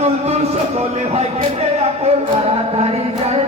টুনটুন সকলে ভাই কেটে আপন তাড়াতাড়ি যায়